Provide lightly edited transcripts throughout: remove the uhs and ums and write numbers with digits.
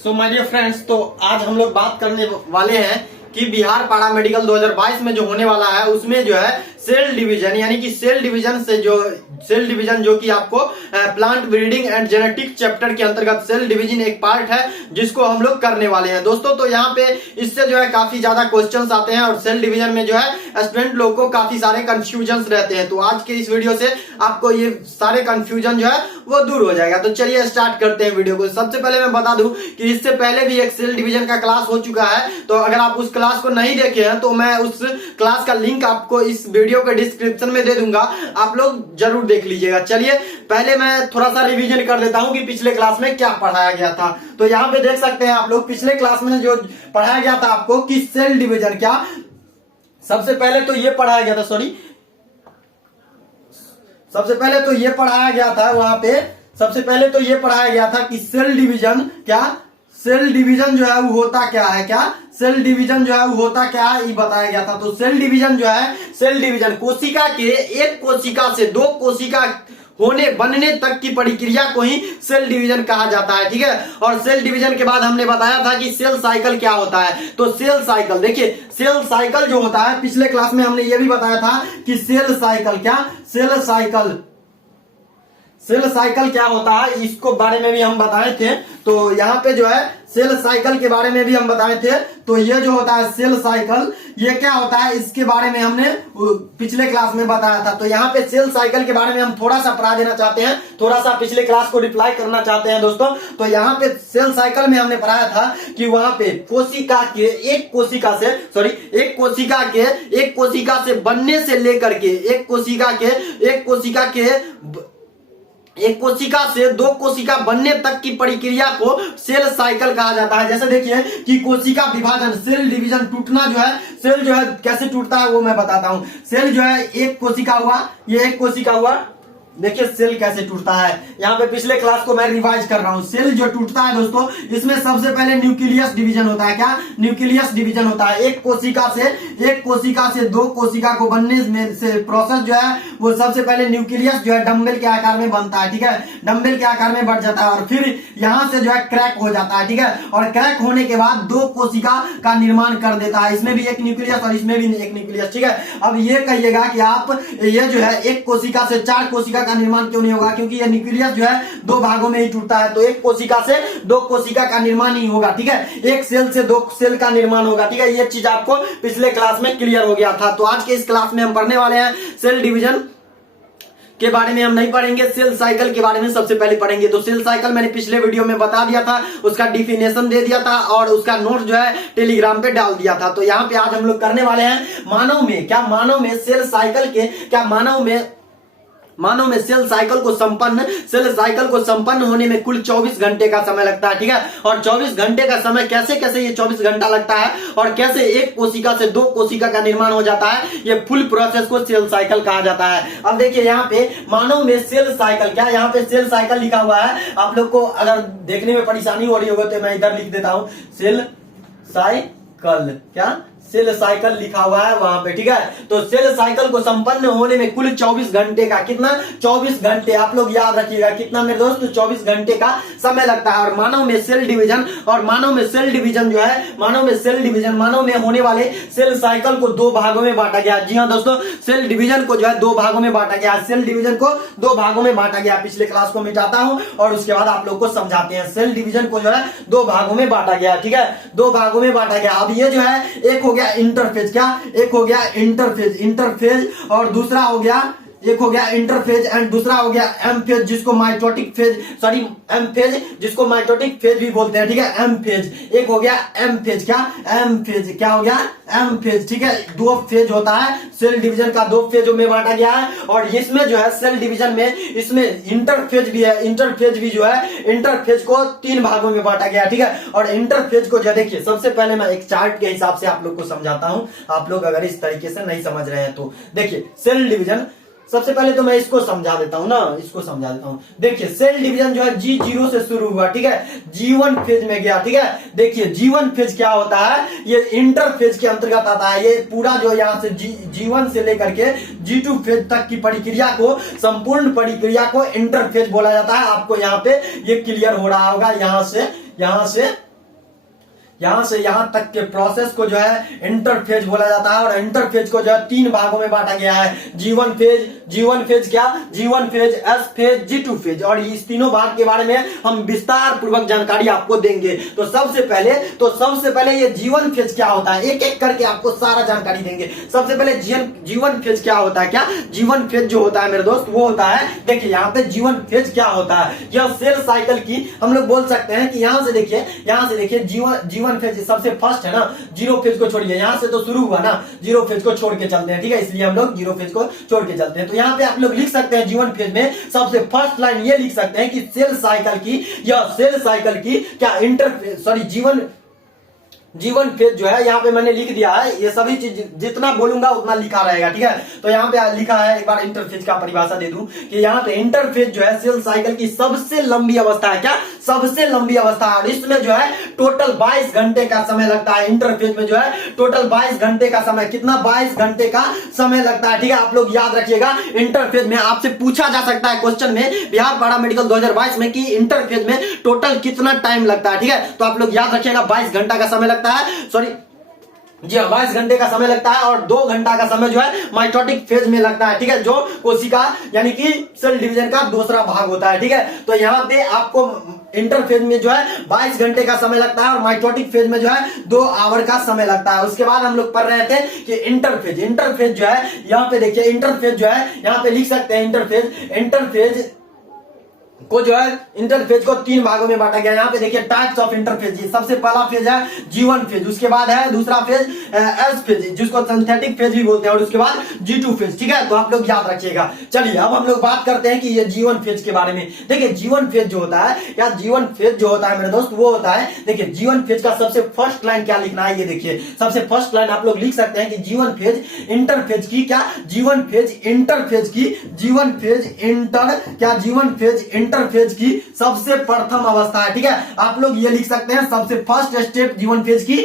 So my dear friends, तो आज हम लोग बात करने वाले हैं कि बिहार पारा मेडिकल 2022 में जो होने वाला है उसमें जो है सेल डिवीजन यानी कि सेल डिवीजन जो कि आपको plant breeding and genetic chapter के अंतर्गत सेल डिवीजन एक पार्ट है जिसको हम लोग करने वाले हैं दोस्तों। तो यहाँ पे इससे जो है काफी ज्यादा क्वेश्चंस आते हैं और सेल डिवीजन में जो है स्टूडेंट लोग को काफी सारे कंफ्यूजन रहते हैं। तो आज के इस वीडियो से आपको ये सारे कंफ्यूजन जो है वो दूर हो जाएगा। तो चलिए स्टार्ट करते हैं वीडियो को। सबसे पहले मैं बता दूं कि इससे पहले भी एक सेल डिवीजन का क्लास हो चुका है, तो अगर आप उस क्लास को नहीं देखे हैं तो मैं उस क्लास का लिंक आपको इस वीडियो के डिस्क्रिप्शन में दे दूंगा, आप लोग जरूर देख लीजिएगा। चलिए पहले मैं थोड़ा सा रिवीजन कर देता हूं कि पिछले क्लास में क्या पढ़ाया गया था। तो यहाँ पे देख सकते हैं आप लोग पिछले क्लास में जो पढ़ाया गया था आपको कि सेल डिवीजन क्या, सबसे पहले तो ये पढ़ाया गया था सबसे पहले तो ये पढ़ाया गया था वहां पे सबसे पहले तो ये पढ़ाया गया था कि सेल डिवीजन क्या, सेल डिवीजन जो है वो होता क्या है, क्या सेल डिवीजन जो है वो होता क्या है ये बताया गया था। तो सेल डिवीजन जो है, सेल डिवीजन कोशिका के एक कोशिका से दो कोशिका बनने तक की प्रक्रिया को ही सेल डिवीजन कहा जाता है, ठीक है। और सेल डिवीजन के बाद हमने बताया था कि सेल साइकिल क्या होता है। तो सेल साइकिल देखिए, सेल साइकिल जो होता है पिछले क्लास में हमने ये भी बताया था कि सेल साइकिल क्या, सेल साइकिल क्या होता है, इसको बारे में भी हम बताए थे। तो यहाँ पे जो है सेल साइकिल के बारे में भी हम बताए थे। तो ये जो होता है सेल साइकिल, ये क्या होता है इसके बारे में हमने पिछले क्लास में बताया था। तो यहाँ पे सेल साइकिल के बारे में हम थोड़ा सा पढ़ा देना चाहते हैं, थोड़ा सा पिछले क्लास को रिप्लाई करना चाहते हैं दोस्तों। तो यहाँ पे सेल साइकिल में हमने पढ़ाया था कि वहां पे कोशिका के एक कोशिका से बनने से लेकर के एक कोशिका से दो कोशिका बनने तक की प्रक्रिया को सेल साइकिल कहा जाता है। जैसे देखिए कि कोशिका विभाजन, सेल डिवीजन टूटना जो है, सेल जो है कैसे टूटता है वो मैं बताता हूं। सेल जो है एक कोशिका हुआ, ये एक कोशिका हुआ, देखिए सेल कैसे टूटता है। यहाँ पे पिछले क्लास को मैं रिवाइज कर रहा हूँ। सेल जो टूटता है दोस्तों, इसमें सबसे पहले न्यूक्लियस डिवीजन होता है। क्या न्यूक्लियस डिवीजन होता है, एक कोशिका से दो कोशिका को बनने में से प्रोसेस जो है वो सबसे पहले न्यूक्लियस जो है डंबल के आकार में बनता है, ठीक है। डंबल के आकार में बढ़ जाता है और फिर यहाँ से जो है क्रैक हो जाता है, ठीक है। और क्रैक होने के बाद दो कोशिका का निर्माण कर देता है, इसमें भी एक न्यूक्लियस और इसमें भी एक न्यूक्लियस, ठीक है। अब ये कहिएगा कि आप ये जो है एक कोशिका से चार कोशिका का निर्माण क्यों नहीं होगा, क्योंकि यह न्यूक्लियस जो है दो भागों में ही टूटता है। तो एक कोशिका से दो कोशिका का निर्माण नहीं होगा, ठीक है। एक सेल से दो सेल का निर्माण होगा, ठीक है। ये चीज आपको पिछले क्लास में क्लियर हो गया था। तो आज के इस क्लास में हम पढ़ने वाले हैं सेल डिवीजन के बारे में हम नहीं पढ़ेंगे, सेल साइकिल के बारे में सबसे पहले पढ़ेंगे। तो सेल साइकिल मैंने पिछले वीडियो में बता दिया था, उसका डिफिनेशन दे दिया था और उसका नोट जो है टेलीग्राम पे डाल दिया था। तो यहाँ पे आज हम लोग करने वाले हैं मानव में सेल साइकिल के क्या, मानव में सेल साइकिल को संपन्न होने में कुल 24 घंटे का समय लगता है, ठीक है। और 24 घंटे का समय कैसे ये 24 घंटा लगता है और कैसे एक कोशिका से दो कोशिका का निर्माण हो जाता है, ये फुल प्रोसेस को सेल साइकिल कहा जाता है। अब देखिए यहाँ पे मानव में सेल साइकिल क्या, यहाँ पे सेल साइकिल लिखा हुआ है। आप लोग को अगर देखने में परेशानी हो रही होगी तो मैं इधर लिख देता हूं, सेल साइकिल क्या, सेल साइकिल लिखा हुआ है वहां पे, ठीक है। तो सेल साइकिल को संपन्न होने में कुल 24 घंटे का, कितना 24 घंटे, आप लोग याद रखिएगा कितना मेरे दोस्त, 24 घंटे का समय लगता है। और मानव में सेल डिवीजन जो है, मानव में होने वाले सेल साइकिल को दो भागों में बांटा गया। जी हाँ दोस्तों, सेल डिवीजन को जो है दो भागों में बांटा गया, पिछले क्लास को मिटाता हूं और उसके बाद आप लोग को समझाते हैं। सेल डिवीजन को जो है दो भागों में बांटा गया, ठीक है, दो भागों में बांटा गया। अब ये जो है एक हो गया इंटरफेज, क्या एक हो गया इंटरफेज और दूसरा हो गया, एक हो गया इंटरफेज एंड दूसरा हो गया एम फेज जिसको माइटोटिक फेज भी बोलते हैं, ठीक है। एम फेज एक हो गया, एम फेज क्या हो गया, एम फेज, ठीक है। दो फेज होता है सेल डिवीजन का, दो फेजों में बांटा गया है। और इसमें जो है सेल डिवीजन में इसमें इंटरफेज भी है, इंटरफेज को तीन भागों में बांटा गया है, ठीक है। और इंटरफेज को जो देखिए, सबसे पहले मैं एक चार्ट के हिसाब से आप लोग को समझाता हूं, आप लोग अगर इस तरीके से नहीं समझ रहे हैं तो देखिए सेल डिवीजन, सबसे पहले तो मैं इसको समझा देता हूं देखिए सेल डिवीजन जो है G0 से शुरू हुआ, ठीक है, G1 फेज में गया, ठीक है। देखिए G1 फेज क्या होता है, ये इंटरफेज के अंतर्गत आता है। ये पूरा जो यहाँ से G1 से लेकर के G2 फेज तक की प्रक्रिया को, संपूर्ण प्रक्रिया को इंटरफेज बोला जाता है। आपको यहाँ पे ये क्लियर हो रहा होगा, यहाँ से यहां से यहां तक के प्रोसेस को जो है इंटरफेज बोला जाता है। और इंटरफेज को जो है 3 भागों में बांटा गया है, G1 फेज, G1 फेज क्या, G1 phase, S phase, G2 phase. और इस तीनों भाग के बारे में हम विस्तार पूर्वक जानकारी आपको देंगे। तो सबसे पहले ये G1 फेज क्या होता है, एक एक करके आपको सारा जानकारी देंगे। सबसे पहले G1 फेज क्या होता है, क्या G1 फेज जो होता है मेरे दोस्त वो होता है, देखिए यहाँ पे G1 फेज क्या होता है, यह सेल साइकिल की हम लोग बोल सकते हैं कि यहां से देखिए G1 फेज सबसे फर्स्ट है ना, 0 फेज को छोड़िए, यहां से तो शुरू हुआ ना, 0 फेज को छोड़ के चलते हैं, ठीक है, इसलिए हम लोग 0 फेज को छोड़ के चलते हैं। तो यहाँ पे आप लोग लिख सकते हैं G1 फेज में सबसे फर्स्ट लाइन ये लिख सकते हैं कि सेल साइकिल की क्या G1 फेज जो है, यहाँ पे मैंने लिख दिया है, ये सभी चीज जितना बोलूंगा उतना लिखा रहेगा, ठीक है। तो यहाँ पे लिखा है, एक बार इंटरफेज का परिभाषा दे दूं कि यहाँ पे इंटरफेज जो है सेल साइकिल की सबसे लंबी अवस्था है, क्या, सबसे लंबी अवस्था है। और इसमें जो है टोटल 22 घंटे का समय लगता है। इंटरफेज में जो है टोटल 22 घंटे का समय, कितना, 22 घंटे का समय लगता है, ठीक है। आप लोग याद रखिएगा, इंटरफेज में आपसे पूछा जा सकता है क्वेश्चन में बिहार पारा मेडिकल 2022 में कि इंटरफेज में टोटल कितना टाइम लगता है, ठीक है। तो आप लोग याद रखिएगा 22 घंटा का समय लगता है, सॉरी जी हाँ, 22 घंटे का समय लगता है। और 2 घंटा का समय जो है माइटोटिक फेज में लगता है, ठीक है, जो कोशिका यानी कि सेल डिवीजन का दूसरा भाग होता है, ठीक है। तो यहाँ पे आपको इंटरफेज में जो है 22 घंटे का समय लगता है और माइटोटिक फेज में जो है 2 आवर का समय लगता है। उसके बाद हम लोग पढ़ रहे थे कि इंटरफेज जो है, यहाँ पे देखिए इंटरफेज जो है, यहाँ पे लिख सकते हैं इंटरफेज को जो है, इंटरफेज को 3 भागों में बांटा गया है। यहाँ पे देखिए टाइप्स ऑफ इंटरफेज, सबसे पहला फेज है G1 फेज, उसके बाद है दूसरा फेज S फेज जिसको सिंथेटिक फेज भी बोलते हैं, और उसके बाद G2 फेज, ठीक है। तो आप लोग याद रखिएगा। चलिए अब हम लोग बात करते हैं कि ये G1 फेज के बारे में। देखिए G1 फेज जो होता है, या G1 फेज जो होता है मेरे दोस्त वो होता है, देखिए G1 फेज का सबसे फर्स्ट लाइन क्या लिखना है, ये देखिए सबसे फर्स्ट लाइन आप लोग लिख सकते हैं कि G1 फेज इंटरफेज की क्या, G1 फेज इंटरफेज की, G1 फेज इंटरफेज की सबसे प्रथम अवस्था है, ठीक है। आप लोग ये लिख सकते हैं सबसे फर्स्ट स्टेप G1 फेज की,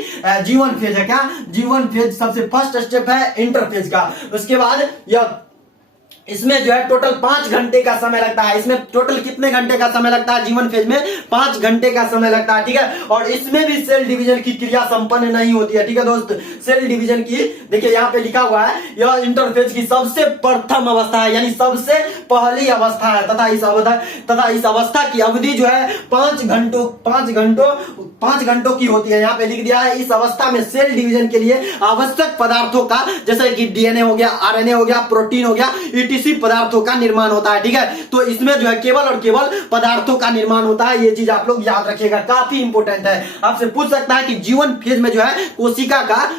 G1 फेज है क्या, G1 फेज सबसे फर्स्ट स्टेप है इंटरफेज का। उसके बाद यह इसमें जो है टोटल 5 घंटे का समय लगता है। इसमें टोटल कितने घंटे का समय लगता है G1 फेज में, 5 घंटे का समय लगता है, ठीक है। और इसमें भी सेल डिवीजन की क्रिया संपन्न नहीं होती है, ठीक है दोस्त। सेल डिवीजन की देखिए यहाँ पे लिखा हुआ है, यह इंटरफेज की सबसे प्रथम अवस्था है, यानी सबसे पहली अवस्था है, तथा इस अवस्था की अवधि जो है 5 घंटों की होती है। यहाँ पे लिख दिया है, इस अवस्था में सेल डिवीजन के लिए आवश्यक पदार्थों का, जैसे कि DNA हो गया, RNA हो गया, प्रोटीन हो गया, किसी पदार्थों का निर्माण होता है, ठीक है। तो इसमें जो है केवल और केवल पदार्थों का निर्माण होता है, ये चीज आप लोग याद रखिएगा, काफी इंपोर्टेंट है। आपसे पूछ सकता है कि G1 फेज में जो है कोशिका का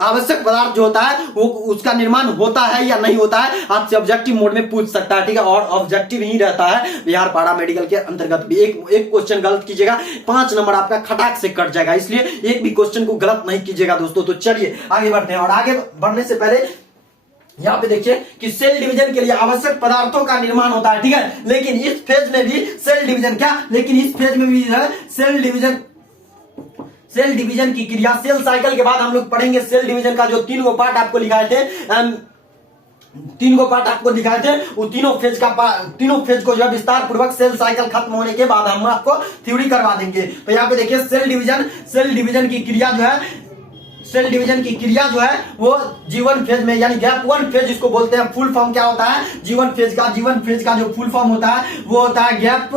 आवश्यक पदार्थ जो होता है वो उसका निर्माण होता है या नहीं होता है, आपसे ऑब्जेक्टिव मोड में पूछ सकता है, ठीक है। और ऑब्जेक्टिव ही रहता है बिहार पारा मेडिकल के अंतर्गत भी। एक क्वेश्चन गलत कीजिएगा 5 नंबर आपका खटाक से कट जाएगा, इसलिए एक भी क्वेश्चन को गलत नहीं कीजिएगा दोस्तों। तो चलिए आगे बढ़ते हैं। और आगे बढ़ने से पहले यहाँ पे देखिए कि सेल डिवीजन के लिए आवश्यक पदार्थों का निर्माण होता है, ठीक है। लेकिन इस फेज में भी सेल डिवीजन की क्रिया, सेल साइकिल के बाद हम लोग पढ़ेंगे सेल डिवीजन का जो 3 गो पार्ट आपको लिखाए थे, 3 गो पार्ट आपको दिखाए थे, वो तीनों फेज को जो विस्तार पूर्वक सेल साइकिल खत्म होने के बाद हम आपको थ्योरी करवा देंगे। तो यहाँ पे देखिए सेल डिवीजन की क्रिया जो है वो G1 फेज में, यानी गैप 1 फेज जिसको बोलते हैं, फुल फॉर्म क्या होता है G1 फेज का जो फुल फॉर्म होता है वो होता है गैप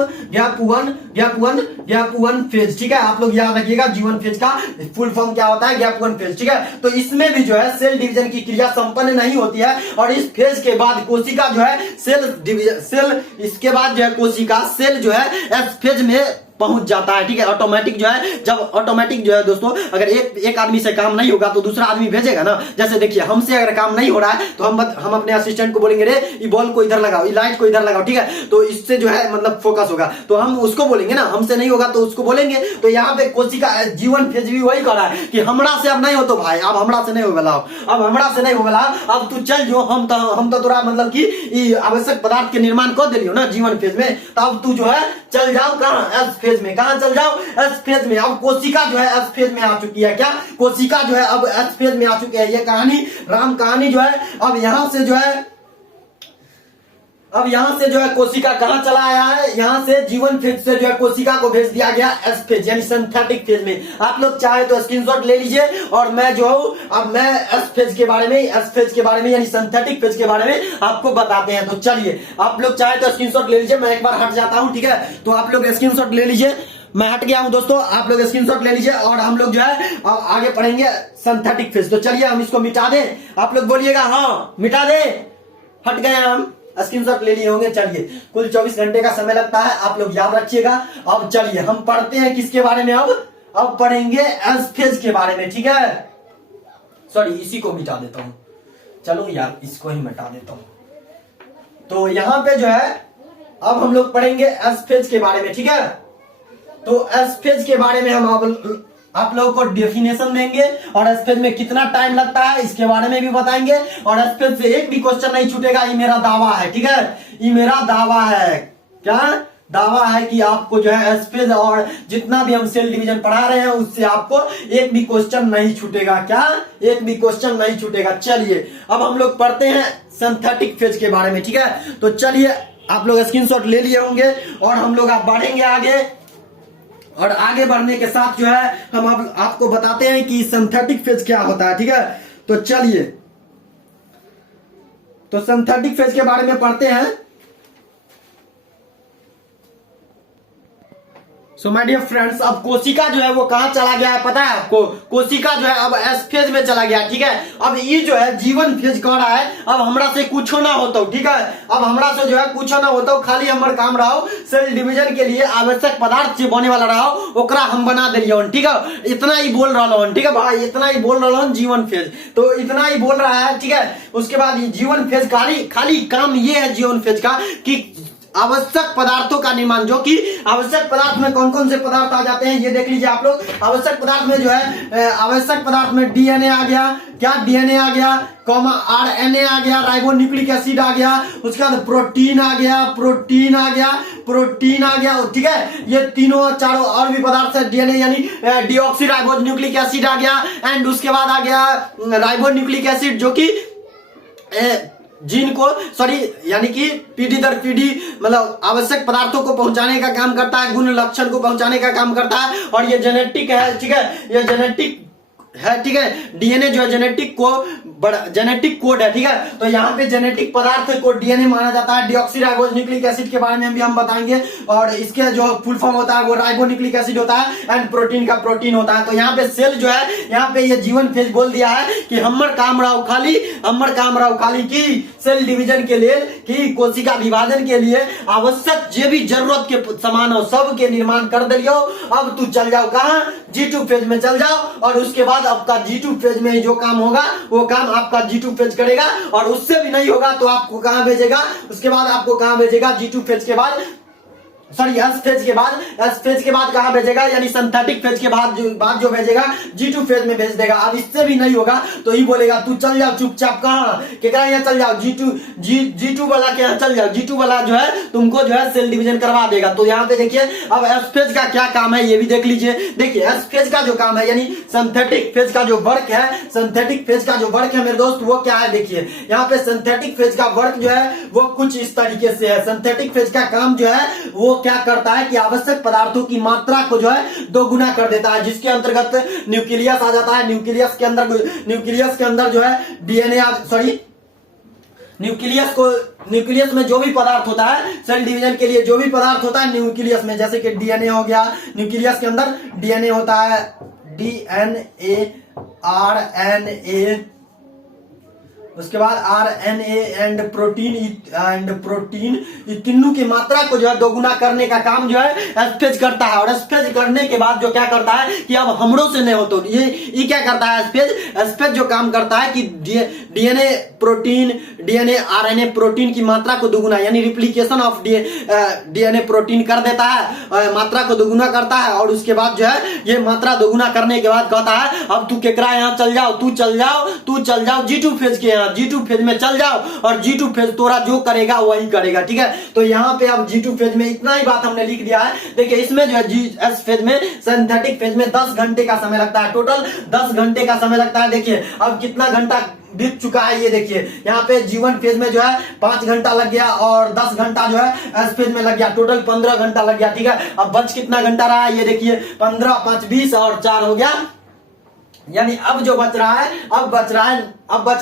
1 फेज, ठीक है। आप लोग याद रखिएगा G1 फेज का फुल फॉर्म क्या होता है, गैप 1 फेज, ठीक है। तो इसमें भी जो है सेल डिवीजन की क्रिया संपन्न नहीं होती है। और इस फेज के बाद कोशिका जो है इसके बाद जो है कोशिका सेल जो है एस फेज में पहुंच जाता है, ठीक है। ऑटोमेटिक जो है दोस्तों, अगर एक आदमी से काम नहीं होगा तो दूसरा आदमी भेजेगा ना। जैसे देखिए हमसे अगर काम नहीं हो रहा है तो हम अपने असिस्टेंट को बोलेंगे, रे ये बॉल को इधर लगाओ, ये लाइट को इधर लगाओ, ठीक है। तो इससे जो है मतलब फोकस होगा, तो हम उसको बोलेंगे ना, हमसे नहीं होगा तो उसको बोलेंगे। तो यहाँ पे कोशिका G1 फेज भी वही कर रहा है कि हमरा से अब नहीं हो तो भाई, अब हमरा से नहीं होगा, अब तू चल जो, हम तो तोरा मतलब की आवश्यक पदार्थ के निर्माण कर दिलियो ना G1 फेज में, तो अब तू जो है चल जाओ कहाँ, एस फेज में। कहाँ चल जाओ, एस फेज में। अब कोशिका जो है एस फेज में आ चुकी है, क्या, कोशिका जो है अब एस फेज में आ चुकी है। ये राम कहानी जो है अब यहां से जो है अब यहाँ से जो है कोशिका कहाँ चला आया है, यहाँ से जीवन फेज से जो है कोशिका को भेज दिया गया एस फेज यानी सिंथेटिक फेज में। आप लोग चाहे तो स्क्रीनशॉट ले लीजिए और मैं जो हूँ अब मैं एस फेज के बारे में यानी सिंथेटिक फेज के बारे में आपको बताते हैं। तो चलिए आप लोग चाहे तो स्क्रीनशॉट ले लीजिए, मैं एक बार हट जाता हूँ, ठीक है। तो आप लोग स्क्रीनशॉट ले लीजिए, मैं हट गया हूं दोस्तों, आप लोग स्क्रीनशॉट ले लीजिए और हम लोग जो है आगे पढ़ेंगे सिंथेटिक फेज। तो चलिए हम इसको मिटा दें, आप लोग बोलिएगा हाँ मिटा दे, हट गए हम, स्क्रीनशॉट ले लिए होंगे। चलिए कुल 24 घंटे का समय लगता है, आप लोग याद रखिएगा। अब चलिए हम पढ़ते हैं किसके बारे में, अब पढ़ेंगे एस फेज के बारे में, ठीक है। सॉरी इसी को मिटा देता हूं, चलो यार इसको ही मिटा देता हूं। तो यहां पे जो है अब हम लोग पढ़ेंगे एस फेज के बारे में, ठीक है। तो एस फेज के बारे में हम आप लोगों को डेफिनेशन देंगे और एस फेज में कितना टाइम लगता है इसके बारे में भी बताएंगे। और एस फेज से एक भी क्वेश्चन नहीं छूटेगा, ये मेरा दावा है, ठीक है। ये मेरा दावा है, क्या दावा है कि आपको जो है एस फेज और जितना भी हम सेल डिवीजन पढ़ा रहे हैं उससे आपको एक भी क्वेश्चन नहीं छूटेगा, क्या एक भी क्वेश्चन नहीं छूटेगा। चलिए अब हम लोग पढ़ते हैं सिंथेटिक फेज के बारे में, ठीक है। तो चलिए आप लोग स्क्रीनशॉट ले लिए होंगे और हम लोग आप बढ़ेंगे आगे, और आगे बढ़ने के साथ जो है हम आपको बताते हैं कि सिंथेटिक फेज क्या होता है, ठीक है। तो चलिए तो सिंथेटिक फेज के बारे में पढ़ते हैं। सो माय डियर फ्रेंड्स, अब कोशिका जो है वो कहां चला गया है पता है आपको, कोशिका जो है अब एस फेज में चला गया, ठीक है। अब ये जो है जीवन फेज कह रहा है अब हमरा से कुछ ना होता, ठीक है। अब हमरा से जो है कुछ ना होता, खाली हमार काम रहा सेल डिवीजन के लिए आवश्यक पदार्थ से बने वाला रहा ओकरा हम बना दिलिए, ठीक है। इतना ही बोल रहा हूं, ठीक है भाई, इतना ही बोल रहा हूं जीवन फेज, तो इतना ही बोल रहा है, ठीक है। उसके बाद जीवन फेज खाली काम ये है जीवन फेज का कि आवश्यक पदार्थों का निर्माण, जो कि आवश्यक पदार्थ में कौन कौन से पदार्थ आ जाते हैं ये देख लीजिए आप लोग। आवश्यक पदार्थ में जो है आवश्यक पदार्थ में डीएनए आ गया, क्या डीएनए आ गया, आरएनए आ गया, राइबोन्यूक्लिक एसिड आ गया, उसके बाद प्रोटीन आ गया, ठीक है। ये तीनों चारों और भी पदार्थ है, डीएनए यानी डीऑक्सी राइबोन्यूक्लिक एसिड आ गया, एंड उसके बाद आ गया राइबोन्यूक्लिक एसिड जो कि जीन को यानी कि पीढ़ी दर पीढ़ी मतलब आवश्यक पदार्थों को पहुंचाने का काम करता है, गुण लक्षण को पहुंचाने का काम करता है। और ये जेनेटिक है, ठीक है, ये जेनेटिक है, ठीक है। डीएनए जो है जेनेटिक कोड है, ठीक है। तो यहाँ पे जेनेटिक पदार्थ को डीएनए माना जाता है। डीऑक्सीराइबोन्यूक्लिक एसिड के बारे में भी हम बताएंगे, और इसके जो फुल फॉर्म होता है वो राइबोन्यूक्लिक एसिड होता है, एंड प्रोटीन का प्रोटीन होता है। तो यहाँ पे सेल जो है, यहाँ पे ये जीवन फेज बोल दिया है कि हमर काम रहा खाली की सेल डिवीजन के लिए, कि कोशिका विभाजन के लिए आवश्यक जो भी जरूरत के सामान हो सब के निर्माण कर दियो। अब तू चल जाओ कहाँ, G2 फेज में चल जाओ, और उसके बाद आपका G2 फेज में ही जो काम होगा वो काम आपका G2 फेज करेगा, और उससे भी नहीं होगा तो आपको कहां भेजेगा, उसके बाद आपको कहां भेजेगा, G2 फेज के बाद एस फेज के बाद कहां भेजेगा, यानी सिंथेटिक फेज के बाद जो भेजेगा G2 फेज में भेज देगा। अब इससे भी नहीं होगा तो ही बोलेगा तू चल जाओ चुपचाप कहां, केकरा यहाँ चल जाओ, G2 वाला के यहाँ चल जाओ, G2 वाला जो है तुमको जो है सेल डिवीजन करवा देगा। तो यहाँ पे देखिए अब एस फेज का क्या काम है ये भी देख लीजिए। देखिए एस फेज का जो काम है यानी सिंथेटिक फेज का जो वर्क है, मेरे दोस्त वो क्या है, देखिए यहाँ पे सिंथेटिक फेज का वर्क जो है वो कुछ इस तरीके से है। सिंथेटिक फेज का काम जो है वो क्या करता है कि आवश्यक पदार्थों की मात्रा को जो है दोगुना कर देता है, जिसके अंतर्गत न्यूक्लियस आ जाता है। न्यूक्लियस के अंदर जो है डीएनए न्यूक्लियस में जो भी पदार्थ होता है सेल डिवीजन के लिए, जो भी पदार्थ होता है न्यूक्लियस में, जैसे कि डीएनए हो गया, न्यूक्लियस के अंदर डीएनए होता है, डीएनए, आरएनए, उसके बाद आरएनए एंड प्रोटीन, ये तीनों की मात्रा को जो है दोगुना करने का काम जो है एस फेज करता है। और एस फेज करने के बाद जो क्या करता है कि अब हमरों से नहीं होता, ये क्या करता है एस फेज जो काम करता है कि डीएनए आरएनए प्रोटीन की मात्रा को दोगुना यानी रिप्लिकेशन ऑफ डीएनए प्रोटीन कर देता है, मात्रा को दोगुना करता है। और उसके बाद जो है ये मात्रा दोगुना करने के बाद कहता है अब तू केकरा यहाँ चल जाओ, तू चल जाओ G2 फेज के यहाँ, G2 फेज में चल जाओ, और G2 फेज तोरा जो करेगा वही करेगा, ठीक है। तो यहाँ पे अब G2 फेज में इतना ही बात हमने लिख दिया है। देखिए इसमें जो है एस फेज में, सिंथेटिक फेज में 10 घंटे का समय लगता है, टोटल 10 घंटे का समय लगता है। देखिए अब कितना घंटा बीत चुका है। ये देखिए यहाँ पे G1 फेज में जो है 5 घंटा लग गया और 10 घंटा जो है S फेज में लग गया, टोटल 15 घंटा लग गया। ठीक है, अब बच कितना घंटा रहा है, ये देखिए 15 5 20 और 4 हो गया, यानी अब जो बच रहा है, अब बच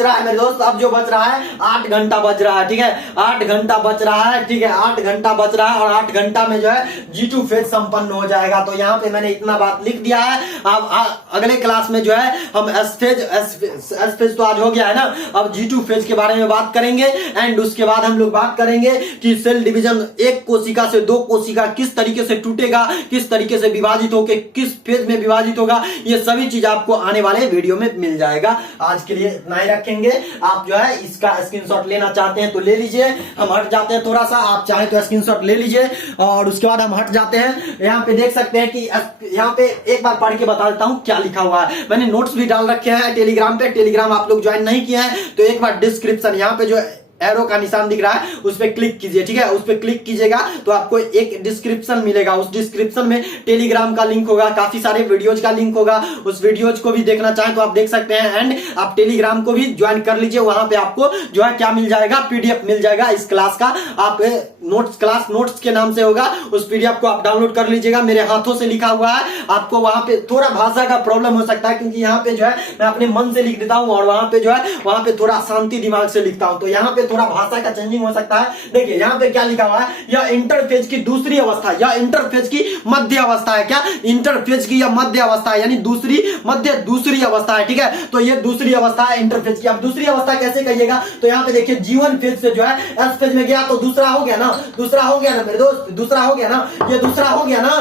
रहा है मेरे दोस्त, अब जो बच रहा है 8 घंटा बच रहा है। ठीक है, 8 घंटा बच रहा है। ठीक है, 8 घंटा बच रहा है और 8 घंटा में जो है G2 फेज संपन्न हो जाएगा। तो यहाँ पे मैंने इतना बात लिख दिया है। अब अगले क्लास में जो है हम एस फेज तो आज हो गया है ना, अब G2 फेज के बारे में बात करेंगे एंड उसके बाद हम लोग बात करेंगे कि सेल डिवीजन एक कोशिका से दो कोशिका किस तरीके से टूटेगा, किस तरीके से विभाजित होकर किस फेज में विभाजित होगा, ये सभी चीज आपको आने वाले वीडियो में मिल जाएगा। आज के लिए इतना ही रखेंगे। आप जो है इसका स्क्रीनशॉट लेना चाहते हैं तो ले लीजिए, हम हट जाते हैं थोड़ा सा, आप चाहे तो स्क्रीनशॉट ले लीजिए और उसके बाद हम हट जाते हैं। यहाँ पे देख सकते हैं कि यहाँ पे एक बार पढ़ के बता देता हूँ क्या लिखा हुआ है। मैंने नोट्स भी डाल रखे हैं टेलीग्राम पे, टेलीग्राम आप लोग ज्वाइन नहीं किए हैं तो एक बार डिस्क्रिप्शन यहाँ पे जो एरो का निशान दिख रहा है उस पर क्लिक कीजिए। ठीक है, उस पर क्लिक कीजिएगा तो आपको एक डिस्क्रिप्शन मिलेगा, उस डिस्क्रिप्शन में टेलीग्राम का लिंक होगा, काफी सारे वीडियोज का लिंक होगा, उस वीडियोज को भी देखना चाहें तो आप देख सकते हैं एंड आप टेलीग्राम को भी ज्वाइन कर लीजिए। वहां पे आपको जो है क्या मिल जाएगा, पीडीएफ मिल जाएगा इस क्लास का, आप नोट्स क्लास नोट्स के नाम से होगा, उस पीडीएफ को आप डाउनलोड कर लीजिएगा। मेरे हाथों से लिखा हुआ है, आपको वहां पे थोड़ा भाषा का प्रॉब्लम हो सकता है क्योंकि यहाँ पे जो है मैं अपने मन से लिख देता हूँ और वहां पे जो है वहां पे थोड़ा शांति दिमाग से लिखता हूँ, तो यहाँ पे थोड़ा भाषा का हो सकता है। देखिए यहाँ पे क्या लिखा हुआ है, यह इंटरफेज की दूसरी अवस्था, यह इंटरफेज की मध्य अवस्था है। क्या इंटरफेज की यह मध्य अवस्था है, यानी दूसरी अवस्था है। ठीक है, तो ये दूसरी अवस्था है इंटरफेज की। अब दूसरी अवस्था कैसे कहिएगा, तो यहाँ पे देखिए G1 फेज से जो है S फेज में गया तो दूसरा हो गया ना, दूसरा हो गया ना मेरे दोस्त, दूसरा हो गया ना, ये दूसरा हो गया ना,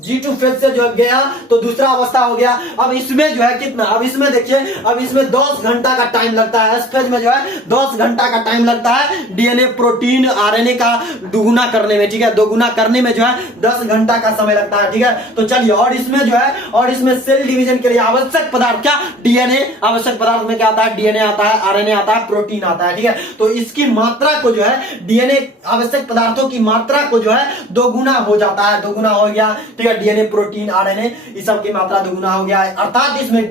G2 फेज से जो गया तो दूसरा अवस्था हो गया। अब इसमें जो है कितना, अब इसमें देखिए, अब इसमें 10 घंटा का टाइम लगता है, एस फेज में जो है 10 घंटा का टाइम लगता है डीएनए प्रोटीन आरएनए का दोगुना करने में। ठीक है, दोगुना करने में जो है 10 घंटा का समय लगता है। ठीक है, तो चलिए, और इसमें जो है, और इसमें सेल डिवीजन के लिए आवश्यक पदार्थ क्या, डीएनए, आवश्यक पदार्थ में क्या आता है, डीएनए आता है, आरएनए आता है, प्रोटीन आता है। ठीक है, तो इसकी मात्रा को जो है डीएनए आवश्यक पदार्थों की मात्रा को जो है दोगुना हो जाता है, दोगुना हो गया। ठीक है, डीएनए प्रोटीन आरएनए इस सब की मात्रा दोगुना हो गया है, अर्थात इसमें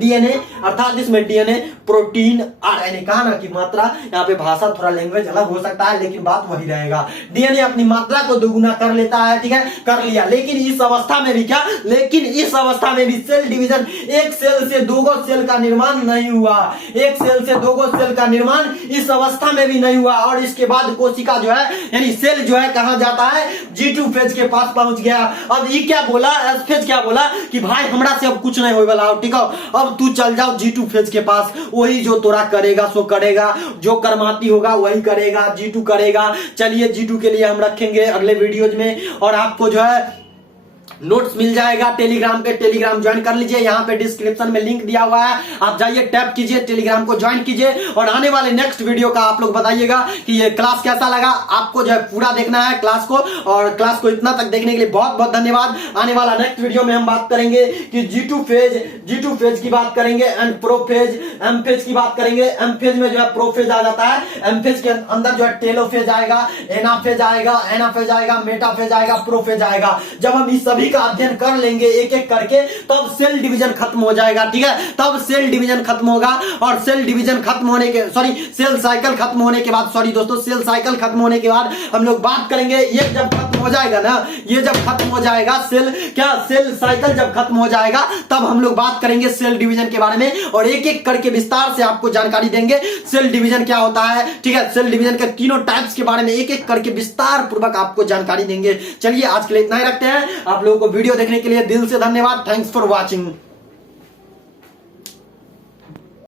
डीएनए प्रोटीन आरएनए कहा ना कि मात्रा, यहाँ पे भाषा थोड़ा लैंग्वेज अलग हो सकता है लेकिन बात वही रहेगा, डीएनए अपनी मात्रा को दोगुना कर लेता है। ठीक है, कर लिया, लेकिन इस अवस्था में भी क्या, लेकिन इस अवस्था में भी सेल डिवीजन, एक सेल से दो सेल का निर्माण नहीं हुआ, एक सेल से दो सेल का निर्माण इस अवस्था में भी नहीं हुआ। और इसके बाद कोशिका जो है, यानी सेल जो है कहां जाता है, G2 फेज के पास पहुंच गया। अब ये क्या बोला, एस फेज क्या बोला कि भाई हमरा से अब कुछ नहीं होने वाला, ठीक है, अब तू चल जाओ G2 फेज के पास, वही जो तोरा करेगा सो करेगा, जो कर्माती होगा वही करेगा, G2 करेगा। चलिए G2 के लिए हम रखेंगे अगले वीडियोज में, और आपको जो है नोट्स मिल जाएगा टेलीग्राम पे, टेलीग्राम ज्वाइन कर लीजिए, यहाँ पे डिस्क्रिप्शन में लिंक दिया हुआ है, आप जाइए टैप कीजिए, टेलीग्राम को ज्वाइन कीजिए और आने वाले नेक्स्ट वीडियो का आप लोग बताइएगा कि ये क्लास कैसा लगा। आपको जो है पूरा देखना है क्लास को, और क्लास को इतना तक देखने के लिए बहुत बहुत धन्यवाद। आने वाला नेक्स्ट वीडियो में हम बात करेंगे कि G2 फेज की बात करेंगे and pro phase, M phase की बात करेंगे। एम फेज में जो है प्रो फेज आ जाता है, एम फेज के अंदर जो है टेलो फेज आएगा, एना फेज आएगा, मेटा फेज आएगा, प्रो फेज आएगा। जब हम इस सभी का अध्ययन कर लेंगे एक एक करके तब सेल डिवीजन खत्म हो जाएगा। ठीक है, तब सेल डिवीजन खत्म होगा, और सेल डिवीजन खत्म होने के सेल साइकिल खत्म होने के बाद, सेल साइकिल खत्म होने के बाद हम लोग बात करेंगे, ये जब खत्म हो जाएगा ना, ये जब खत्म हो जाएगा सेल साइकिल जब खत्म हो जाएगा तब हम लोग बात करेंगे सेल डिवीजन के बारे में, और एक एक करके विस्तार से आपको जानकारी देंगे सेल डिवीजन क्या होता है। ठीक है, सेल डिवीजन के तीनों टाइप्स के बारे में एक एक करके विस्तार पूर्वक आपको जानकारी देंगे। चलिए आज के लिए इतना ही रखते हैं। आप लोगों को वीडियो देखने के लिए दिल से धन्यवाद। Thanks for watching.